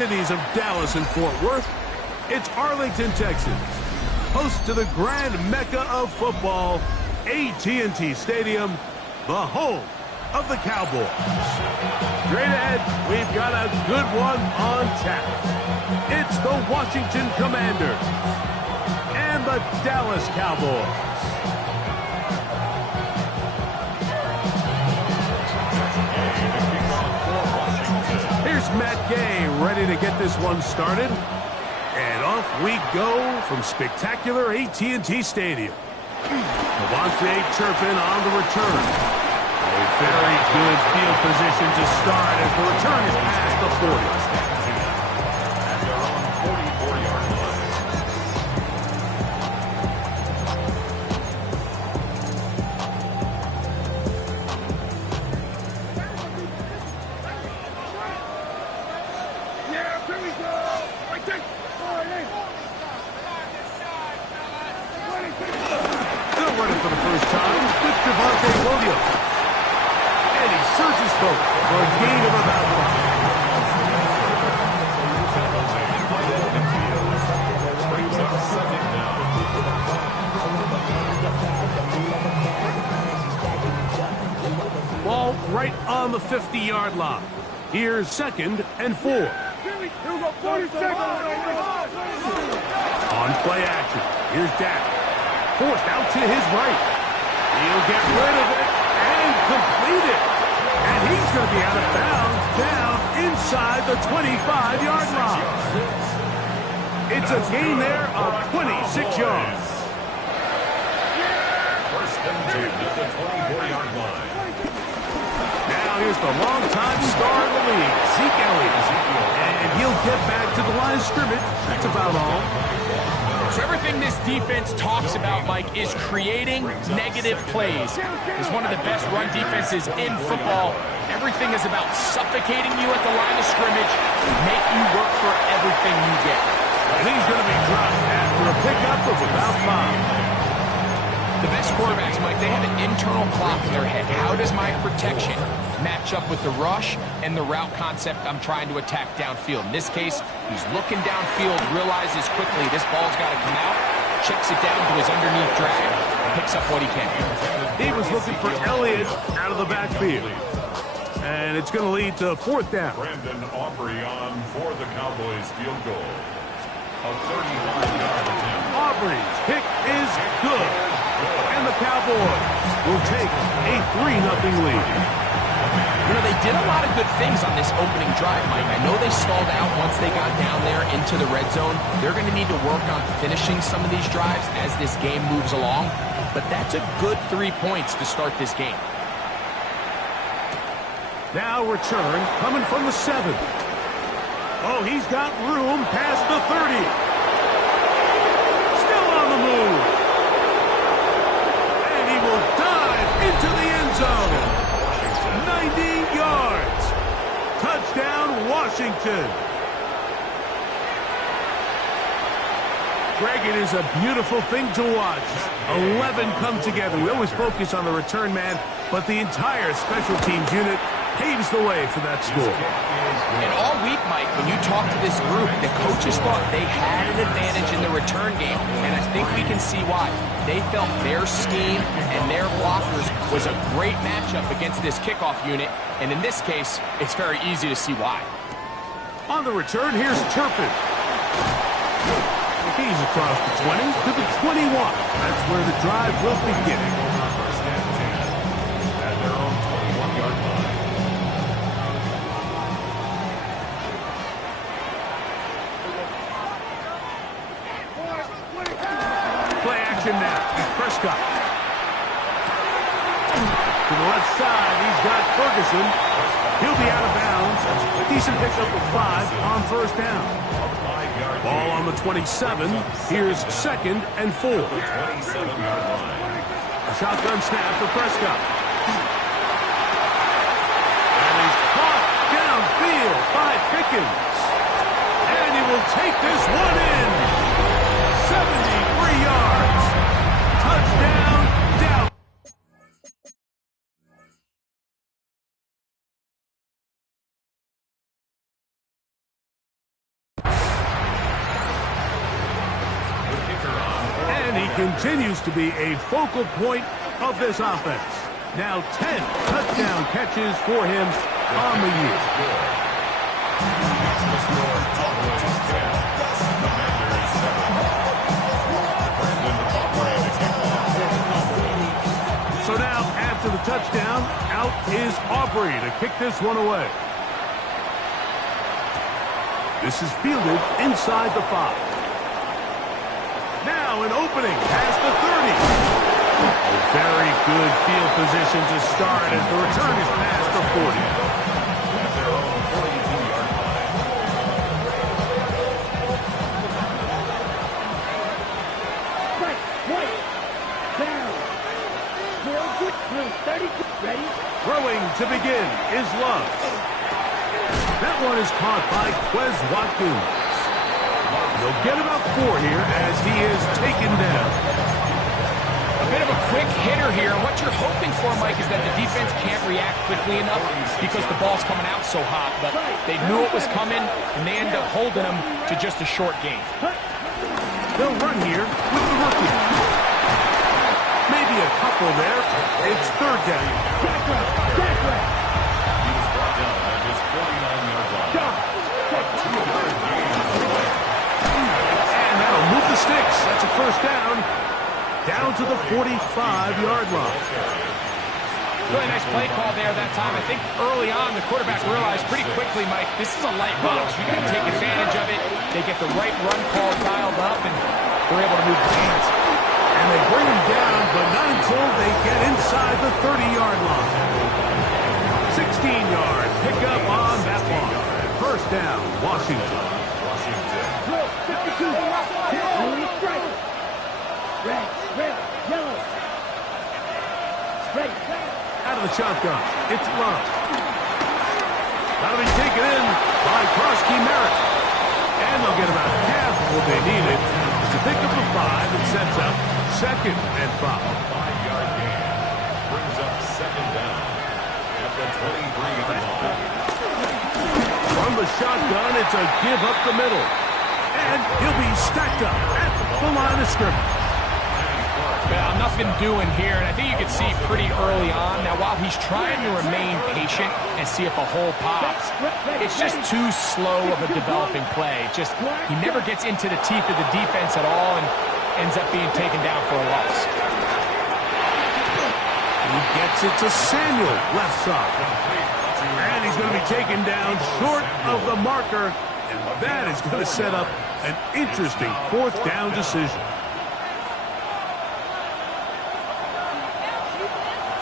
Cities of Dallas and Fort Worth, it's Arlington, Texas, host to the grand mecca of football, AT&T Stadium, the home of the Cowboys. Straight ahead, we've got a good one on tap. It's the Washington Commanders and the Dallas Cowboys. Here's Matt Gay ready to get this one started. And off we go from spectacular AT&T Stadium. Devontae Turpin on the return. A very good field position to start as the return is past the 40. At their own 44-yard line. Yeah, here we go. Right there. Still running for the first time with Devontae Williams. And he surges forward for a gain of about 5. Brings up second down. Ball right on the 50-yard line. Here's 2nd and 4. On play action. Here's Dak. Forced out to his right. He'll get rid of it and complete it. And he's going to be out of bounds down inside the 25-yard line. It's a gain there of 26 yards. First and 10 at the 24-yard line. Now here's the longtime star of the league, Zeke Elliott. And he'll get back to the line of scrimmage. That's about all. So everything this defense talks about, Mike, is creating negative plays. It's one of the best run defenses in football. Everything is about suffocating you at the line of scrimmage and make you work for everything you get. And he's going to be dropped after a pickup of about 5. The best quarterbacks, Mike, they have an internal clock in their head. How does my protection match up with the rush and the route concept I'm trying to attack downfield? In this case, he's looking downfield, realizes quickly this ball's got to come out, checks it down to his underneath drag, picks up what he can. He was looking for Elliott out of the backfield. And it's going to lead to 4th down. Brandon Aubrey on for the Cowboys field goal. A 35-yard attempt. Aubrey's kick is good. And the Cowboys will take a 3-0 lead. You know, they did a lot of good things on this opening drive, Mike. I know they stalled out once they got down there into the red zone. They're going to need to work on finishing some of these drives as this game moves along. But that's a good 3 points to start this game. Now return coming from the 7. Oh, he's got room past the 30. Still on the move. And he will dive into the end zone. 90 yards. Touchdown, Washington. Greg, it is a beautiful thing to watch. 11 come together. We always focus on the return man, but the entire special teams unit paves the way for that score. And all week, Mike, when you talk to this group, the coaches thought they had an advantage in the return game, and I think we can see why. They felt their scheme and their blockers was a great matchup against this kickoff unit, and in this case, it's very easy to see why. On the return, here's Turpin. He's across the 20 to the 21. That's where the drive will begin. First and 10 at their own 21-yard line. Play action now. Prescott. To the left side, he's got Ferguson. He'll be out of bounds. Decent pickup of 5 on 1st down. Ball on the 27. Here's 2nd and 4. 27-yard line. A shotgun snap for Prescott. And he's caught downfield by Pickens. And he will take this one in. 73 yards. Touchdown. continues to be a focal point of this offense. Now 10 touchdown catches for him on the year. So now, after the touchdown, out is Aubrey to kick this one away. This is fielded inside the 5. Now an opening past the 30. A very good field position to start as the return is past the 40. At their own 42-yard line. Right, down. 30, ready? Throwing to begin is Love. That one is caught by Quez Watkins. He'll get about 4 here as he is taken down. A bit of a quick hitter here. What you're hoping for, Mike, is that the defense can't react quickly enough because the ball's coming out so hot. But they knew it was coming, and they end up holding them to just a short gain. They'll run here with the rookie. Maybe a couple there. It's 3rd down. He was brought down at his 49-yard line. A 2-yard gain on the play. And that'll move the sticks. That's a 1st down. Down to the 45-yard line. Really nice play call there that time. I think early on the quarterback realized pretty quickly, Mike, this is a light box. We got to take advantage of it. They get the right run call dialed up, and they're able to move the chains. And they bring him down, but not until they get inside the 30-yard line. 16-yard pickup on that one. 1st down, Washington. Throw, 52. Only strike. Red, yellow. Straight. Out of the shotgun, it's Love. That'll be taken in by Krosky Merritt. And they'll get about half what they needed to pick up a 5 and sets up 2nd and 5. 5-yard gain brings up 2nd down at the 23-yard line. From the shotgun, it's a give up the middle. And he'll be stacked up at the line of scrimmage. Well, nothing doing here, and I think you can see pretty early on. Now, while he's trying to remain patient and see if a hole pops, it's just too slow of a developing play. He never gets into the teeth of the defense at all and ends up being taken down for a loss. He gets it to Samuel, left side. And he's going to be taken down short of the marker, and that is going to set up an interesting 4th down decision.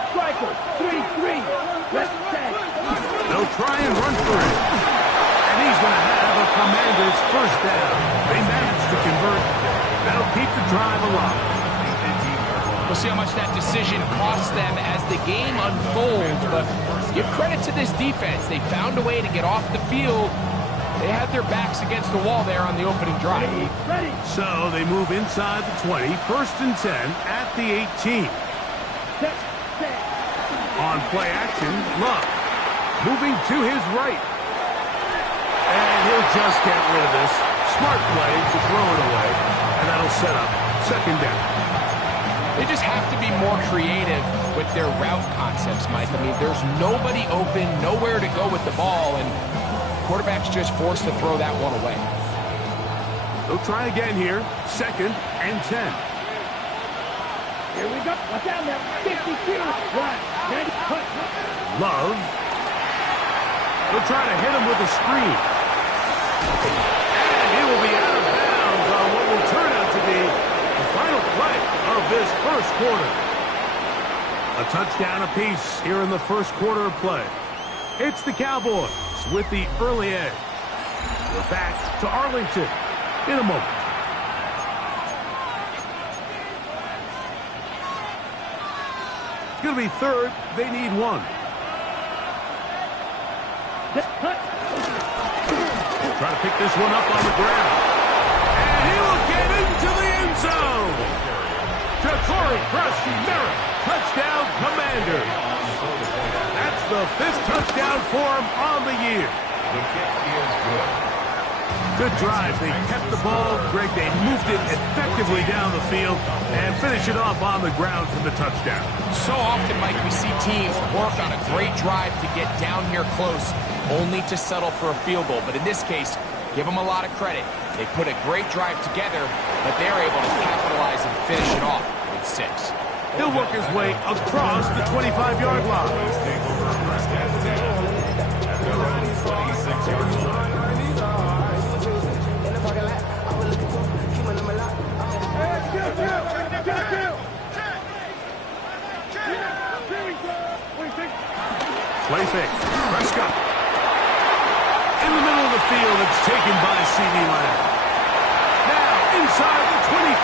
Striker, 3-3. Left tag. They'll try and run for it. And he's going to have a Commander's 1st down. They managed to convert. That'll keep the drive alive. We'll see how much that decision costs them as the game unfolds, but give credit to this defense. They found a way to get off the field. They had their backs against the wall there on the opening drive. Ready. So they move inside the 20, 1st and 10 at the 18. Set. On play action, Love moving to his right. And he'll just get rid of this. Smart play to throw it away. And that'll set up 2nd down. They just have to be more creative with their route concepts, Mike. I mean, there's nobody open, nowhere to go with the ball, and quarterback's just forced to throw that one away. They'll try again here. 2nd and 10. Here we go. Watch out now. 52. Right. 90. Cut. Love. They'll try to hit him with a screen. And he will be out of bounds on what will turn out to be the final play of this 1st quarter. A touchdown apiece here in the 1st quarter of play. It's the Cowboys with the early edge. We're back to Arlington in a moment. It's going to be 3rd. They need 1. Try to pick this one up on the ground. And he will get into the end zone. Ja'Cory Krosky Merritt, touchdown Commander. That's the 5th touchdown for him on the year. The kick is good. Good drive. They kept the ball. Greg, they moved it effectively down the field and finished it off on the ground for the touchdown. So often, Mike, we see teams work on a great drive to get down here close, only to settle for a field goal. But in this case, give them a lot of credit. They put a great drive together, but they're able to capitalize and finish it off with 6. He'll work his way across the 25-yard line. Take over first and 10 at their own 26-yard line. Play fake. Prescott. In the middle of the field, it's taken by CeeDee Lamb. Now inside the 25.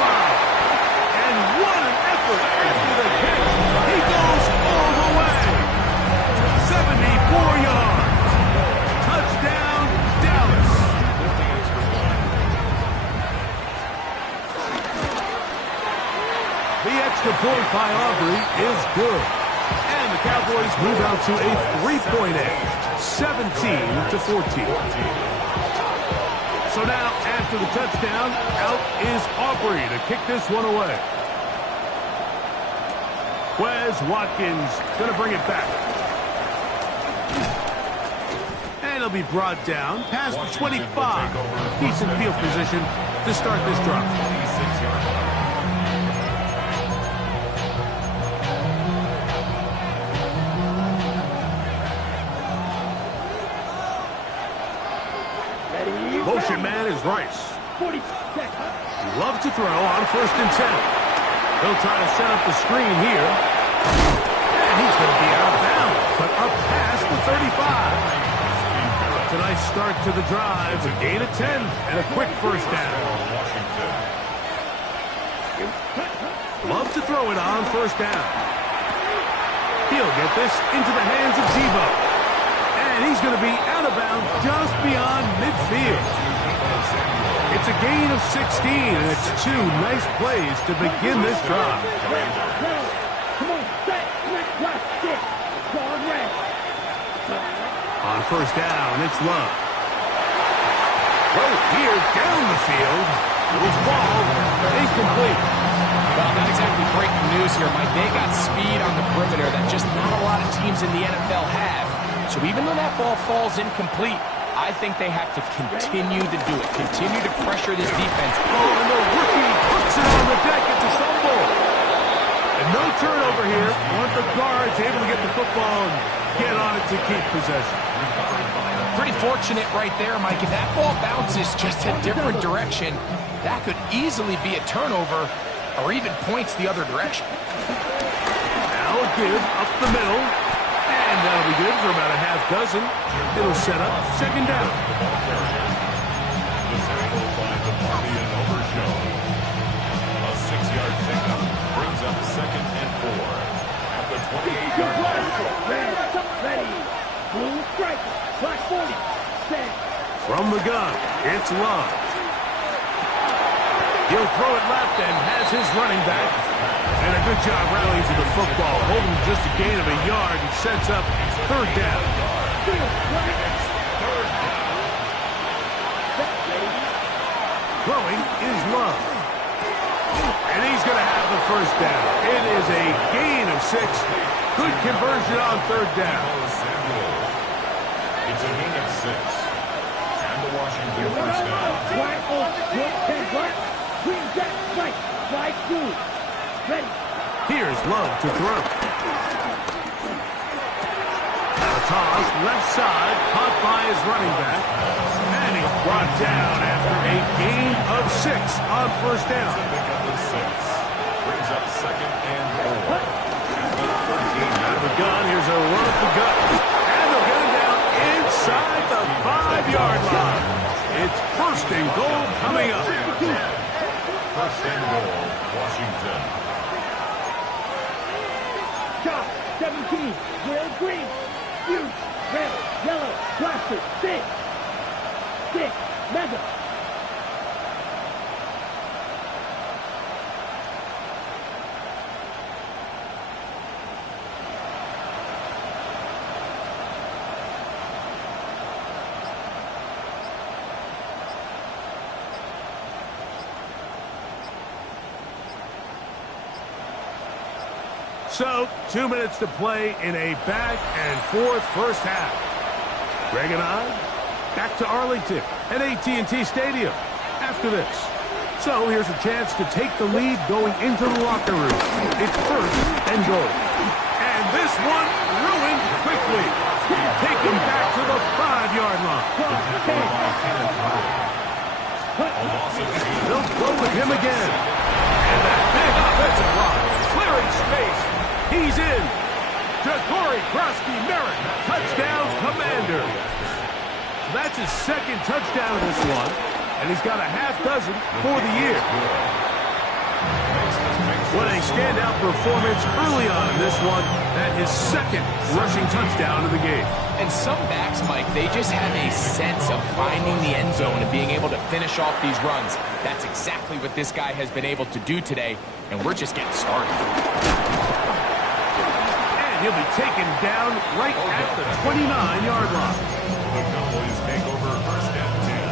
And what an effort after the catch. He goes all the way. 74 yards. Touchdown, Dallas. The extra point by Aubrey is good. And the Cowboys move out to a 3-point edge, 17-14. So now, after the touchdown, out is Aubrey to kick this one away. Quez Watkins going to bring it back. And he'll be brought down past the 25. Decent field position to start this drive. 26-yard line. Motion man is Rice. 40 seconds. Love to throw on 1st and 10. He'll try to set up the screen here. And he's going to be out of bounds, but up past the 35. It's a nice start to the drive. A gain of 10 and a quick first down. Love to throw it on 1st down. He'll get this into the hands of Debo. And he's going to be out of bounds just beyond midfield. It's a gain of 16, and it's 2 nice plays to begin this drive. Come on, set, quick, left, stick. Guard red. On 1st down, it's Love. Right here, down the field. It was ball, incomplete. Well, not exactly breaking news here, Mike. They got speed on the perimeter that just not a lot of teams in the NFL have. So even though that ball falls incomplete, I think they have to continue to do it. Continue to pressure this defense. Oh, and the rookie puts it on the deck. It's a fumble. And no turnover here. Want the guards able to get the football and get on it to keep possession. Pretty fortunate right there, Mike. If that ball bounces just a different direction, that could easily be a turnover or even points the other direction. Now a give up the middle. And that'll be good for about a half dozen. It'll set up 2nd down. The tackle by the Parthian Overshow. A 6-yard pickup brings up 2nd and 4 at the 28-yard line. Ready. Blue strike. Black 40. Set. From the gun, it's Love. He'll throw it left and has his running back. And a good job rallying to the football, holding just a gain of a yard and sets up 3rd down. Throwing is Love. And he's going to have the 1st down. It is a gain of 6. Good conversion on 3rd down. It's a gain of 6. And the Washington first down. Black on. Good 10 black. Green jack. Right. Right through. Ready. Here's Love to throw. A toss, left side, caught by his running back. And he's brought down after a gain of 6 on 1st down. Pick up the 6. Brings up 2nd and 4. At the 13. Out of the gun, here's a run up the gut. And they'll get him down inside the 5-yard line. It's 1st and goal coming up. 1st and goal, Washington. Shot. 17. Will green. Huge. Red. Yellow. Blaster. 6. 6. Mega. So, 2 minutes to play in a back-and-forth first half. Greg and I, back to Arlington at AT&T Stadium after this. So, here's a chance to take the lead going into the locker room. It's first and goal. And this one ruined quickly. Take him back to the 5-yard line. They'll go with him again. And that big offensive line clearing space. He's in. Jacory Krosky-Merritt, touchdown Commander. That's his second touchdown of this one, and he's got a half dozen for the year. What a standout performance early on in this one. That his second rushing touchdown of the game. And some backs, Mike, they just have a sense of finding the end zone and being able to finish off these runs. That's exactly what this guy has been able to do today, and we're just getting started. And he'll be taken down right at the 29-yard line. The Cowboys take over first and 10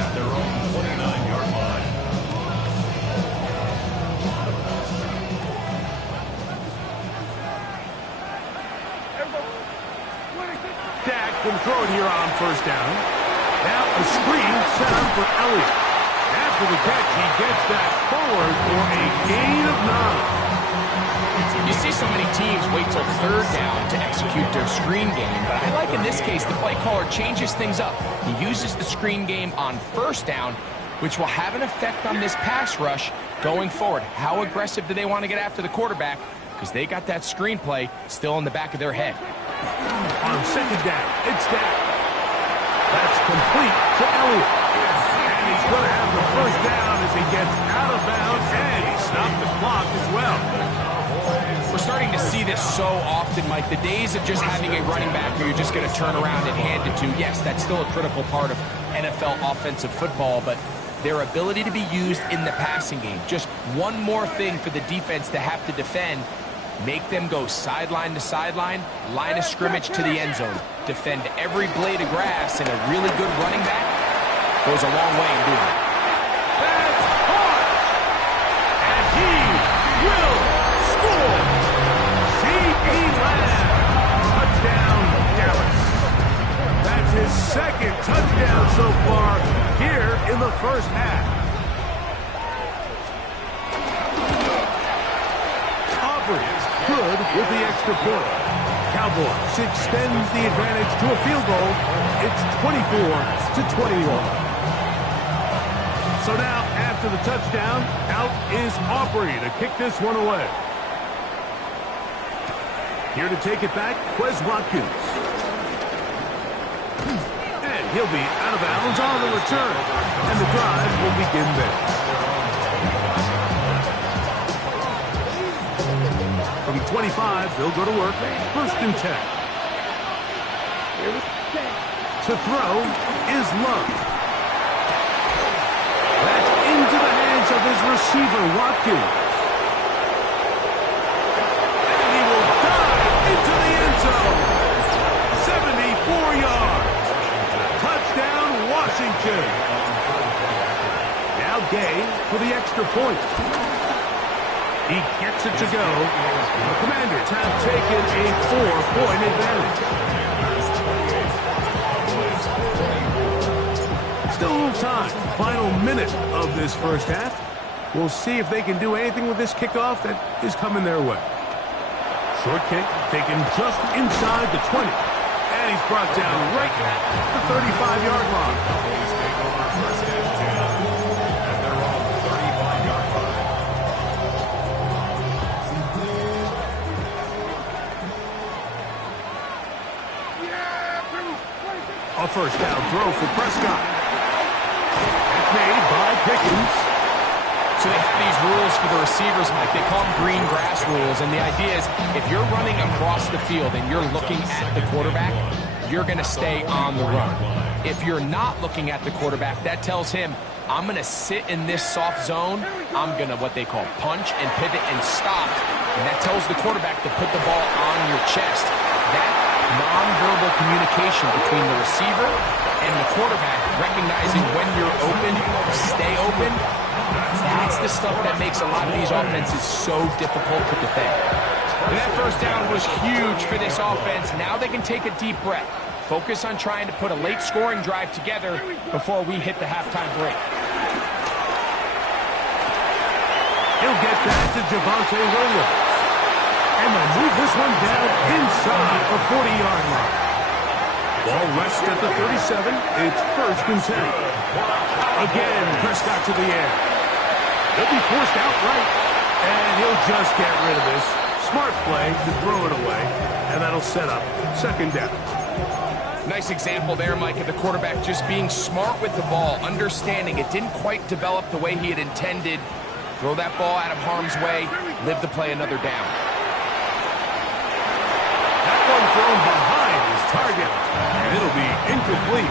at their own 29-yard line. Dak can throw it here on first down. Now a screen set up for Elliott. After the catch, he gets that forward for a gain of 9. You see so many teams wait till third down to execute their screen game, but I like in this case the play caller changes things up. He uses the screen game on first down, which will have an effect on this pass rush going forward. How aggressive do they want to get after the quarterback? Because they got that screen play still in the back of their head. On second down, it's Dak. That's complete to Elliott. And he's going to have the first down as he gets out of bounds, and he stopped the clock as well. We're starting to see this so often, Mike. The days of just having a running back who you're just going to turn around and hand it to, yes, that's still a critical part of NFL offensive football, but their ability to be used in the passing game, just one more thing for the defense to have to defend. Make them go sideline to sideline, line of scrimmage to the end zone. Defend every blade of grass, and a really good running back goes a long way in doing it. That's hard! And he will score! C.E. Lamb, touchdown Dallas. That's his second touchdown so far here in the first half. Good with the extra point. Cowboys extends the advantage to a field goal. It's 24-21. So now, after the touchdown, out is Aubrey to kick this one away. Here to take it back, Quez Watkins. And he'll be out of bounds on the return. And the drive will begin there. From 25, they'll go to work. First and 10. To throw is Love. That's into the hands of his receiver, Watkins. And he will dive into the end zone. 74 yards. Touchdown, Washington. Now Gay for the extra point. He gets it to go. The Commanders have taken a 4-point advantage. Still a little time. Final minute of this first half. We'll see if they can do anything with this kickoff that is coming their way. Short kick taken just inside the 20. And he's brought down right at the 35-yard line. A first down throw for Prescott. It's made by Pickens. So they have these rules for the receivers, Mike. They call them green grass rules. And the idea is if you're running across the field and you're looking at the quarterback, you're going to stay on the run. If you're not looking at the quarterback, that tells him, I'm going to sit in this soft zone. I'm going to what they call punch and pivot and stop. And that tells the quarterback to put the ball on your chest. That non-verbal communication between the receiver and the quarterback, recognizing when you're open, stay open, that's the stuff that makes a lot of these offenses so difficult to defend. And that first down was huge for this offense. Now they can take a deep breath. Focus on trying to put a late scoring drive together before we hit the halftime break. He'll get that to Javonte Williams. And they'll move this one down inside the 40-yard line. Ball rests at the 37. It's 1st and 10. Again, Prescott to the air. He'll be forced outright, and he'll just get rid of this. Smart play to throw it away, and that'll set up 2nd down. Nice example there, Mike, of the quarterback just being smart with the ball, understanding it didn't quite develop the way he had intended. Throw that ball out of harm's way, live to play another down. That one thrown behind his target, and it'll be incomplete.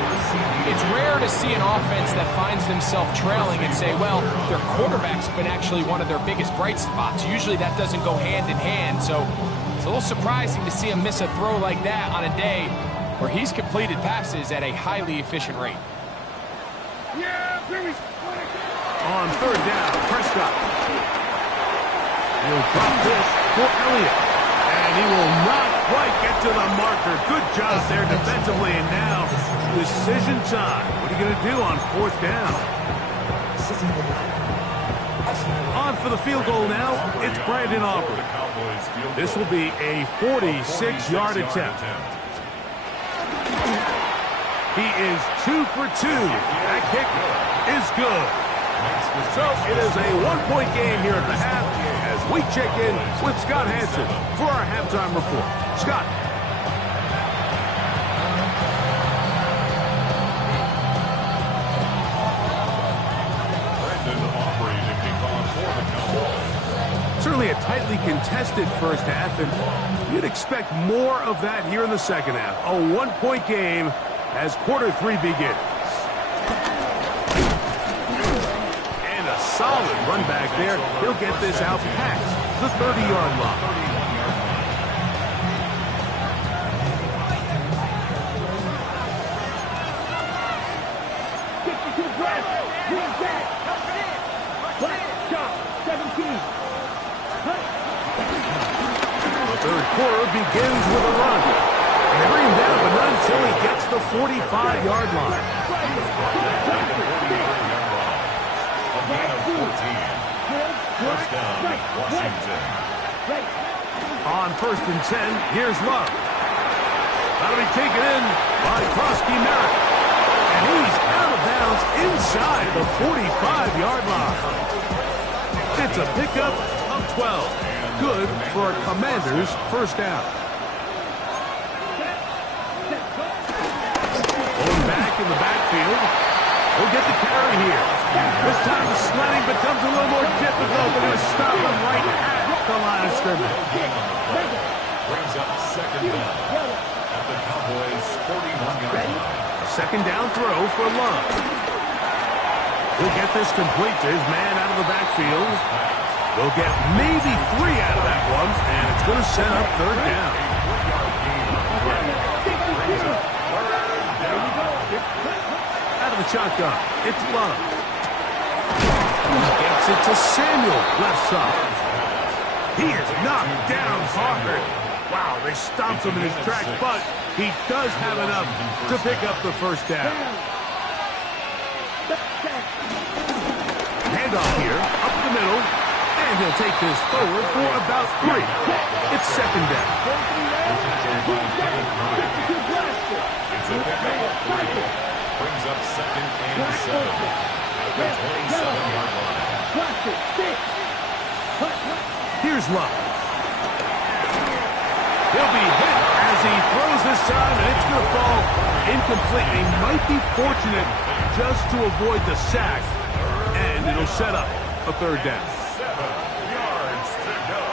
It's rare to see an offense that finds themselves trailing and say, well, their quarterback's been actually one of their biggest bright spots. Usually that doesn't go hand in hand, so it's a little surprising to see him miss a throw like that on a day where he's completed passes at a highly efficient rate. On 3rd down, Prescott. He'll drop this for Elliott. And he will not quite get to the marker. Good job there defensively. And now, decision time. What are you going to do on 4th down? On for the field goal now, it's Brandon Aubrey. This will be a 46-yard attempt. He is 2 for 2. That kick is good. So it is a 1-point game here at the half as we check in with Scott Hanson for our halftime report. Scott. Brandon Aubrey to kick off for the Cowboys. Certainly a tightly contested first half, and you'd expect more of that here in the second half. A 1-point game as quarter 3 begins. And a solid run back there. He'll get this out past the 30-yard line. The third quarter begins with a run. And they bring him down, but not until he gets the 45-yard line. A gain of 14. First down, Washington. On 1st and 10, here's Love. That'll be taken in by Krosky Merritt. And he's out of bounds inside the 45-yard line. It's a pickup of 12. Good for a Commander's first down. Going back in the backfield. He'll get the carry here. This time the sledding becomes a little more difficult. They're going to stop him right at the line of scrimmage. Brings up 2nd down at the Cowboys' 41-yard line. A 2nd down throw for Love. He'll get this complete to his man out of the backfield. They'll get maybe 3 out of that one, and it's going to set up 3rd down. Out of the shotgun, it's Love. Gets it to Samuel, left side. He is knocked down hard. Wow, they stomped him in his tracks, but he does have enough to pick up the first down. Handoff here, up the middle, and he'll take this forward for about 3. It's 2nd down. It's a pickup of 3. Brings up 2nd and 7 at the 27-yard line. Here's Love. He'll be hit as he throws this time, and it's going to fall incomplete. He might be fortunate just to avoid the sack, and it'll set up a 3rd down. 7 yards to go.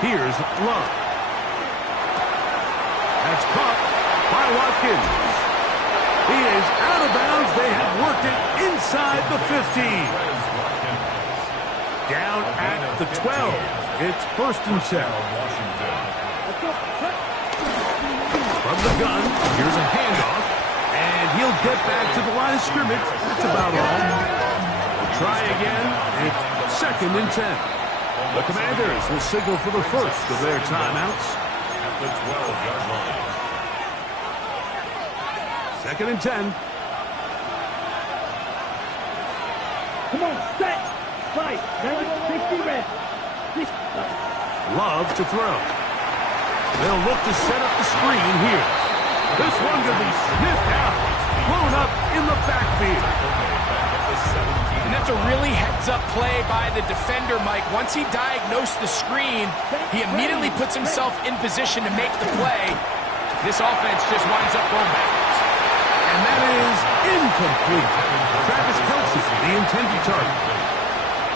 Here's Love. That's caught by Watkins. He is out of bounds. They have worked it inside the 15. Down at the 12. It's 1st and 7. From the gun, here's a handoff. And he'll get back to the line of scrimmage. That's about all. We'll try again. It's 2nd and 10. The Commanders will signal for the first of their timeouts. At the 12-yard line. 2nd and 10. Come on, set. Fight. Number 60 red. Love to throw. They'll look to set up the screen here. This one to be sniffed out. Blown up in the backfield. And that's a really heads-up play by the defender, Mike. Once he diagnosed the screen, he immediately puts himself in position to make the play. This offense just winds up going backwards. And that is incomplete. Travis Kelce, the intended target.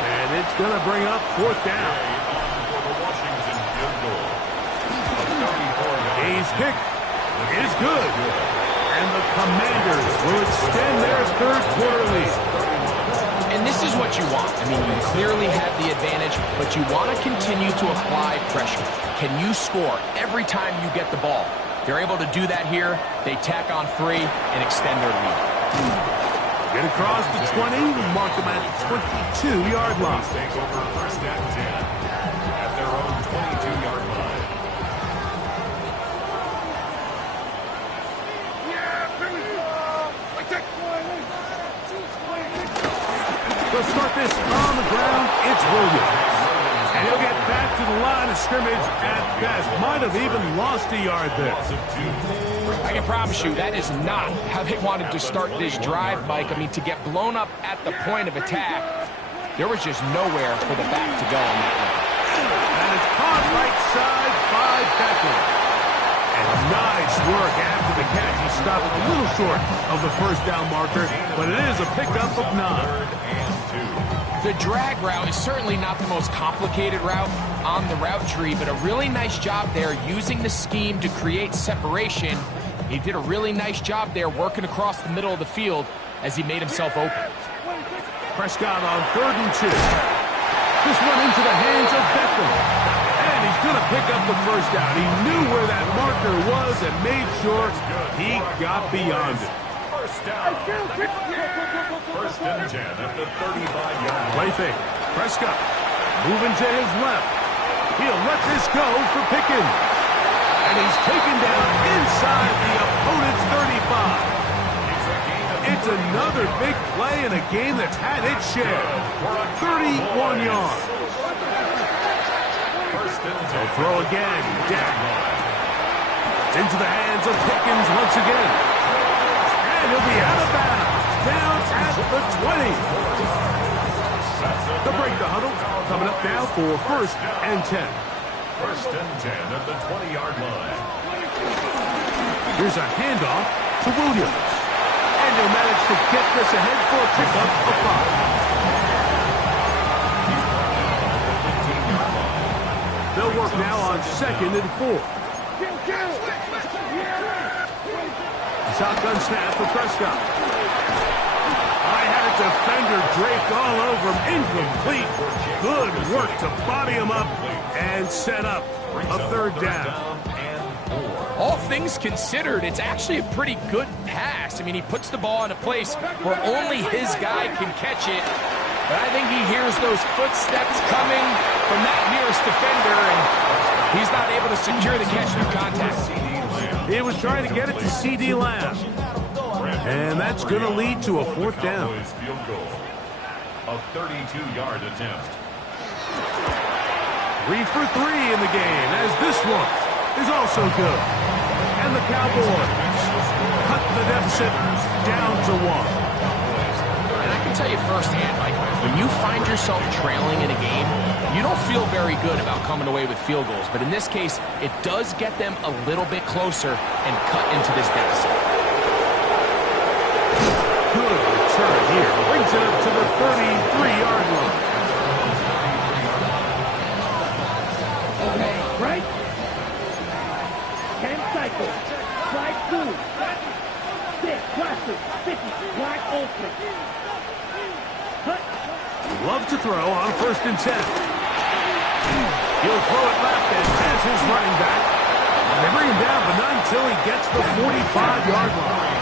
And it's going to bring up 4th down. For the Washington field goal. Hayes' kick is good. And the Commanders will extend their 3rd quarter lead. And this is what you want. I mean, you clearly have the advantage, but you want to continue to apply pressure. Can you score every time you get the ball? They're able to do that here. They tack on 3 and extend their lead. Get across the 20, mark them at the 22-yard line. Take over 1st and 10 at their own 22-yard line. They'll start this on the ground. It's Williams. And he'll get back to the line of scrimmage at best. Might have even lost a yard there. I can promise you that is not how they wanted to start this drive, Mike. I mean, to get blown up at the point of attack, there was just nowhere for the back to go on that one. And it's caught right side by Beckham. And nice work after the catch. He stopped a little short of the 1st down marker, but it is a pickup of 9. The drag route is certainly not the most complicated route on the route tree, but a really nice job there using the scheme to create separation. He did a really nice job there working across the middle of the field as he made himself open. Prescott on 3rd and 2. This one into the hands of Beckham. And he's going to pick up the 1st down. He knew where that marker was and made sure he got beyond it. 1st down. 1st and 10 at the 35-yard line. Play fake. Prescott moving to his left. He'll let this go for Pickens. And he's taken down inside the opponent's 35. It's another big play in a game that's had its share. 31 yards. They'll throw again. Down. It's into the hands of Pickens once again. And he'll be out of bounds. Down at the 20. They'll break the huddle. Coming up now for 1st and 10. 1st and 10 at the 20-yard line. Here's a handoff to Williams. And he'll manage to get this ahead for a pickup of 5. They'll work now on 2nd and 4. Shotgun snap for Prescott. I had a defender draped all over him. Incomplete. Good work to body him up and set up a 3rd down. All things considered, it's actually a pretty good pass. I mean, he puts the ball in a place where only his guy can catch it. But I think he hears those footsteps coming from that nearest defender, and he's not able to secure the catch through contact. He was trying to get it to C.D. Lamb. And that's going to lead to a 4th down. Field goal. A 32-yard attempt. 3 for 3 in the game, as this one is also good. And the Cowboys cut the deficit down to 1. And I can tell you firsthand, Mike, when you find yourself trailing in a game, you don't feel very good about coming away with field goals. But in this case, it does get them a little bit closer and cut into this deficit. Good return here. Brings it up to the 33-yard line. Right? Can cycle. Strike 2. 6. Classic. 50. Black ultimate. Cut. Love to throw on 1st and 10. He'll throw it left and pass his running back. They bring him down, but not until he gets the 45-yard line.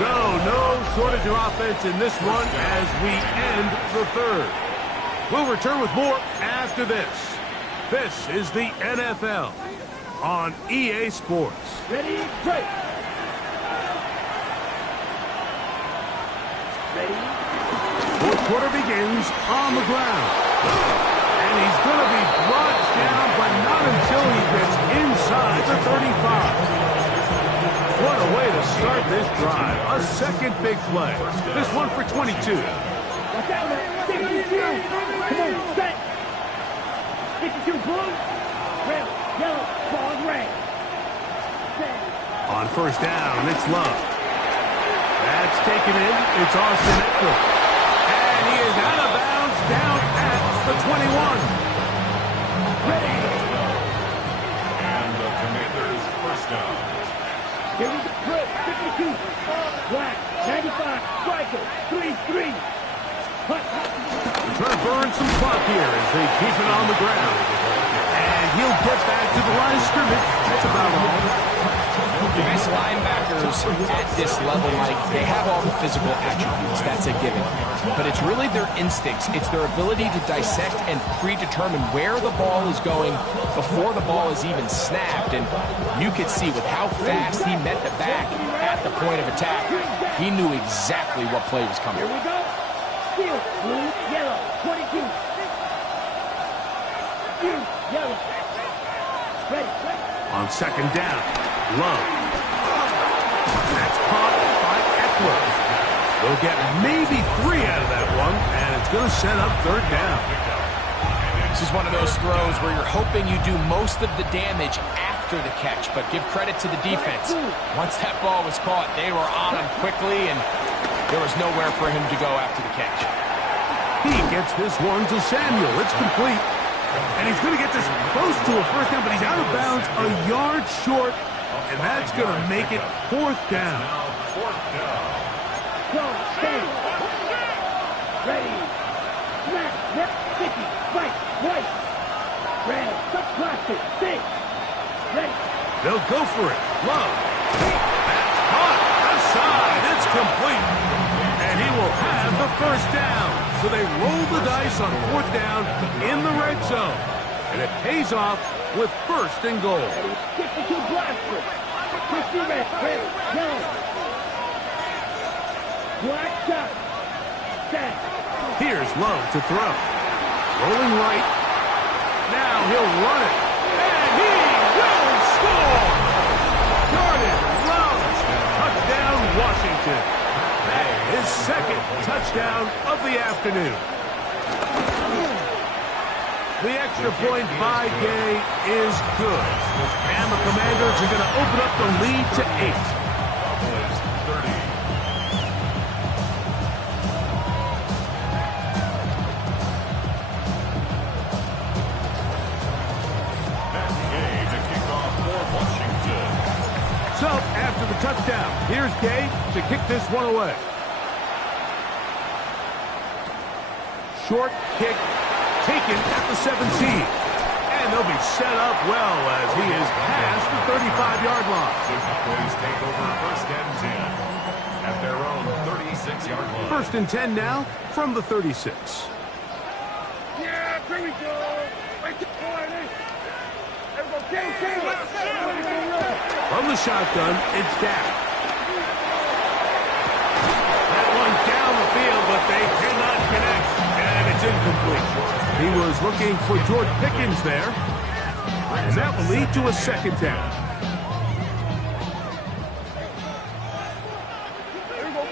So, no shortage of offense in this one as we end the third. We'll return with more after this. This is the NFL on EA Sports. Ready, break. Ready. Fourth quarter begins on the ground. And he's going to be brought down, but not until he gets inside the 35. What a way to start this drive. A second big play. This one for 22. Watch out, man. 52. Come on, set. 52 blue. Red, yellow, ball, red. Set. On first down, it's Love. That's taken in. It's Austin Eckler. And he is out of bounds down at the 21. Ready. And the Commanders' first down. Here we go. Red, 52. Black, 95. Striker, 3-3. Hut. Trying to burn some clock here as they keep it on the ground. And he'll get back to the line of scrimmage. That's about all. The best linebackers at this level, Mike, they have all the physical attributes. That's a given. But it's really their instincts. It's their ability to dissect and predetermine where the ball is going before the ball is even snapped. And you could see with how fast he met the back at the point of attack, he knew exactly what play was coming. Here we go. Steel, blue, yellow, 22. Steel, yellow. Ready. On second down, Love. That's caught by Eckler. They'll get maybe 3 out of that one, and it's going to set up third down. This is one of those throws where you're hoping you do most of the damage after the catch, but give credit to the defense. Once that ball was caught, they were on him quickly, and there was nowhere for him to go after the catch. He gets this one to Samuel. It's complete. And he's going to get this close to a first down, but he's out of bounds a yard short, and that's going to make it fourth down. Go, stand. Ready. Snap, left, 50, right, right. Red, subclassic, 6. Ready. They'll go for it. Love. That's caught. Outside. It's complete. And he will have the first down. So they roll the dice on fourth down in the red zone. And it pays off with first and goal. 52 blaster. 50 red, red, yellow. Black shot. Set. Here's Love to throw. Rolling right. Now he'll run it. And he will score! Jordan Love. Touchdown, Washington. His second touchdown of the afternoon. The extra point by Gay is good. And the Commanders are going to open up the lead to 8. Cowboys 30. Matt Gay to kick off for Washington. So, after the touchdown, here's Gay to kick this one away. Short kick taken at the 17. And they'll be set up well as he is past the 35-yard line. Please take over first and 10 at their own 36-yard line. First and 10 now from the 36. Yeah, here we go. Right to From the shotgun, it's Dak. That one down the field, but they cannot connect. And it's incomplete. He was looking for George Pickens there. And that will lead to a second down. Here we go.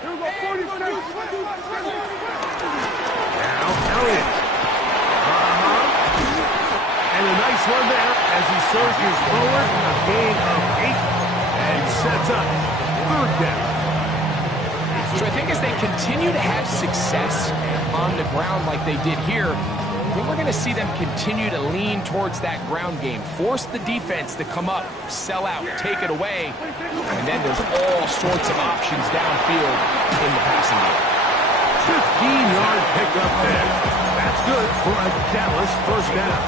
Here we go. 46. Now Elliott. And a nice one there as he surges forward. A gain of 8 and sets up third down. So I think as they continue to have success on the ground like they did here, I think we're going to see them continue to lean towards that ground game, force the defense to come up, sell out, take it away, and then there's all sorts of options downfield in the passing game. 15-yard pickup there. That's good for a Dallas first down.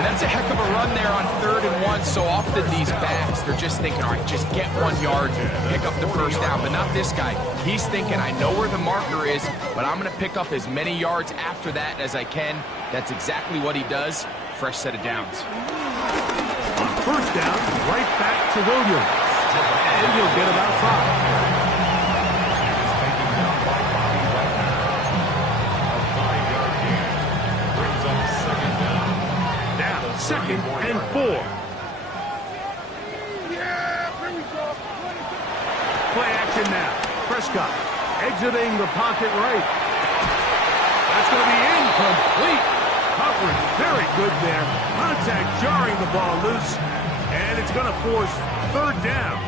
And that's a heck of a run there on 3rd and 1. So often these backs, they're just thinking, all right, just get 1 yard, pick up the first down. But not this guy. He's thinking, I know where the marker is, but I'm going to pick up as many yards after that as I can. That's exactly what he does. Fresh set of downs. On first down, right back to Williams. And he'll get about 5. Second and 4. Play action now. Prescott exiting the pocket right. That's going to be incomplete. Coverage very good there. Contact jarring the ball loose. And it's going to force 3rd down.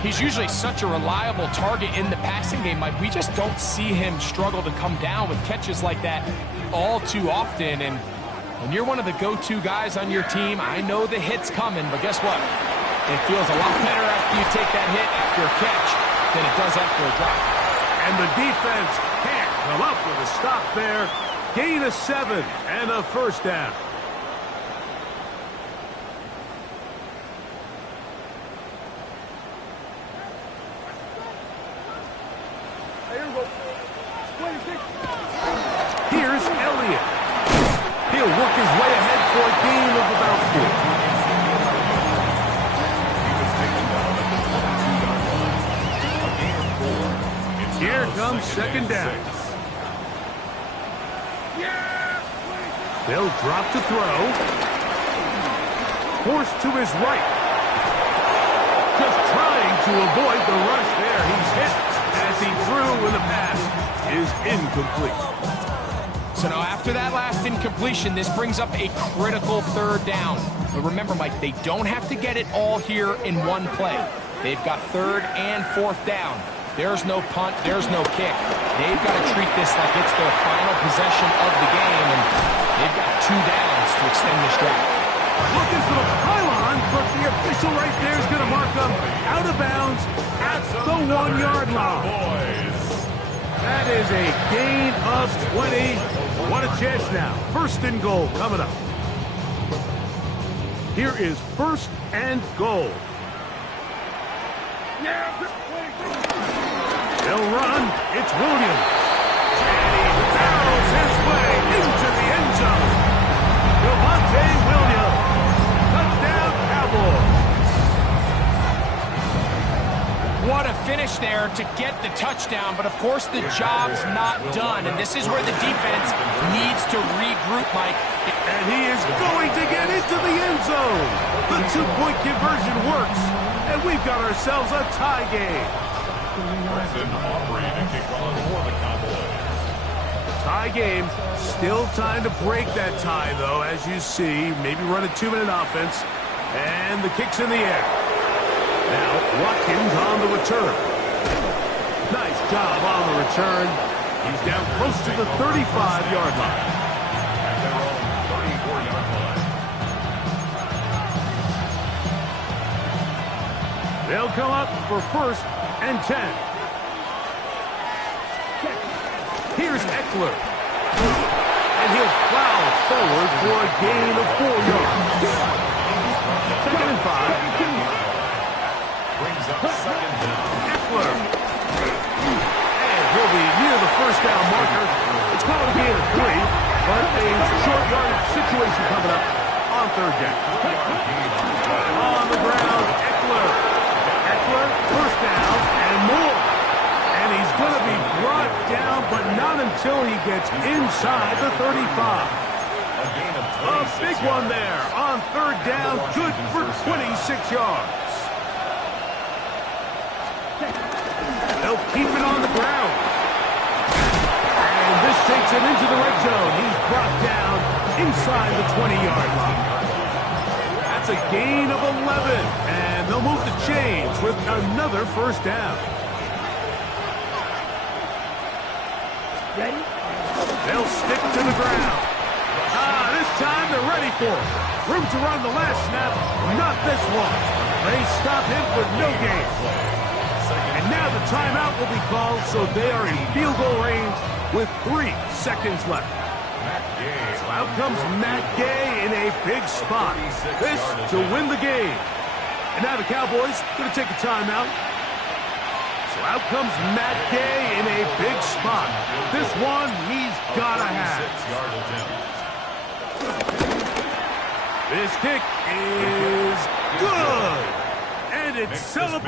He's usually such a reliable target in the passing game, Mike. We just don't see him struggle to come down with catches like that all too often. And when you're one of the go-to guys on your team, I know the hit's coming, but guess what? It feels a lot better after you take that hit after a catch than it does after a drop. And the defense can't come up with a stop there. Gain of 7 and a first down. Here's Elliott. He'll work his way ahead for a gain of about 4. Here comes 2nd down. They'll drop to throw. Forced to his right. Just trying to avoid the rush there. He's hit as he threw when the pass is incomplete. So now after that last incompletion, this brings up a critical 3rd down. But remember, Mike, they don't have to get it all here in one play. They've got 3rd and 4th down. There's no punt, there's no kick. They've got to treat this like it's their final possession of the game, and they've got 2 downs to extend this drive. Looking for the pylon, but the official right there is going to mark them out of bounds at the 1-yard line. That is a gain of 20. What a chance now. 1st and goal coming up. Here is 1st and goal. They'll run. It's Williams. And he barrels his way into the end zone. Javonte Williams. Touchdown, Cowboys. What a finish there to get the touchdown, but of course the job's not done, and this is where the defense needs to regroup, Mike. And he is going to get into the end zone. The 2-point conversion works, and we've got ourselves a tie game. Tie game. Still time to break that tie, though, as you see. Maybe run a 2-minute offense, and the kick's in the air. Now, Watkins on the return. Nice job on the return. He's down close to the 35-yard line. At their own 34-yard line. They'll come up for 1st and 10. Here's Eckler. And he'll plow forward for a gain of 4 yards. 2nd and 5. Brings up 2nd down. Eckler. And he'll be near the 1st down marker. It's called a gain of 3, but a short yardage situation coming up on 3rd down. On the ground, Eckler. Eckler, 1st down and more. And he's going to be brought down, but not until he gets inside the 35. A big one there on 3rd down, good for 26 yards. They'll keep it on the ground. And this takes him into the red zone. He's brought down inside the 20-yard line. That's a gain of 11. And they'll move the chains with another 1st down. Ready? They'll stick to the ground. This time they're ready for it. Room to run the last snap. Not this one. They stop him for no gain. And now the timeout will be called, so they are in field goal range with 3 seconds left. So out comes Matt Gay in a big spot. This to win the game. And now the Cowboys going to take a timeout. So out comes Matt Gay in a big spot. This one he's got to have. This kick is good. And it's celebrated.